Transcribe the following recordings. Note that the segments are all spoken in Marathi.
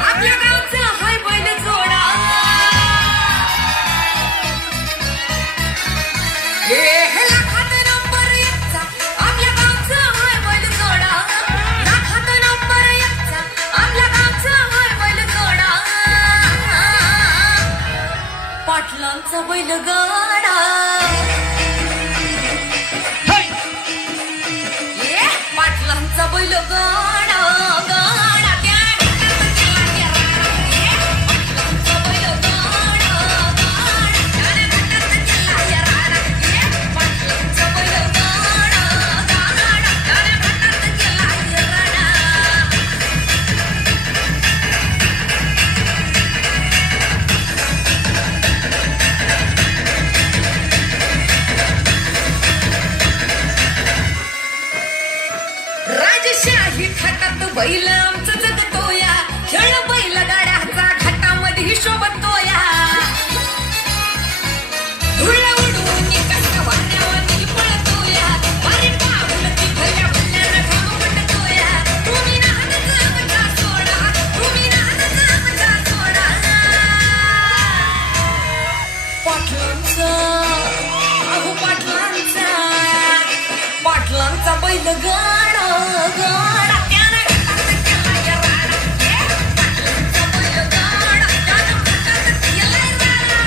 आपल्या गावचा हाय बैल जोडा हे लाखात नंबर एकचा आपल्या गावचा हाय बैल जोडा लाखात नंबर एकचा आपल्या गावचा हाय बैल जोडा पाटलांचा बैलगाडा पाटलांचा बैलगाडा गाडा त्या गेला गेला पाटलांचा बैलगाडा गाडा त्या गेला गेला पाटलांचा बैलगाडा गाडा त्या गेला राजशाही थाटात बैल आमचं जगतोया खेळ बैल गाड्याचा घाटामध्ये शोभतोया धुळ उडून कसा वाऱ्यावर पळतोया वारे पाऊल ती भल्या भल्यानं घाम पटतोया तुम्ही नाहनच आमचा सोडा तुम्ही नाहनच आमचा सोडा पाटलांचा अहो पाटलांचा बैलगाडा गाडा त्यानं घाटात गेला या राडा पाटलांचा बैलगाडा त्यानं घाटात गेला राडा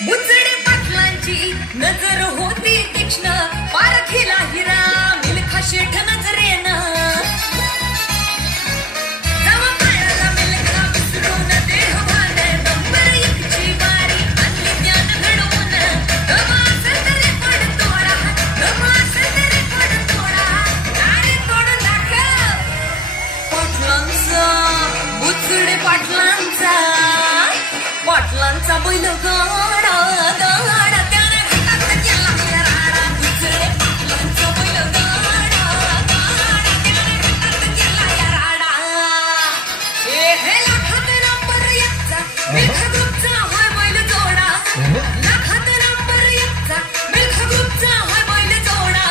बुचडे पाटलांची नजर होती तीक्ष्ण पारखीला हिरा मिल्खा शेठ नजरेनं जवा पायाला मिल्खा विसरून देह भान नंबर एकची बारी आणली ज्ञान घडवून गमा असेल तरी पड तोडा गमा असेल तरी पड तोडा गाडी तोडून दाखव पाटलांचा बुचडे पाटलांचा बैलगाडा गाडा त्यानं घाटात गेला या राडा बुचडे पाटलांचा बैलगाडा गाडा त्यानं घाटात गेला या राडा हे लाखात नंबर एकचा मिल्खा ग्रुपचा होय बैल जोडा लाखात नंबर एकचा मिल्खा ग्रुपचा होय बैल जोडा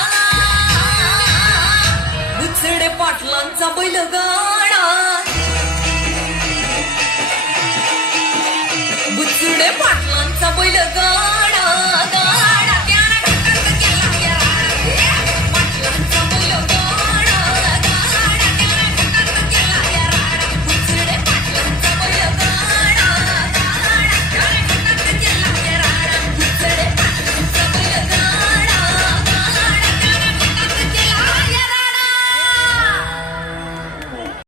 बुचडे पाटलांचा बैलगाडा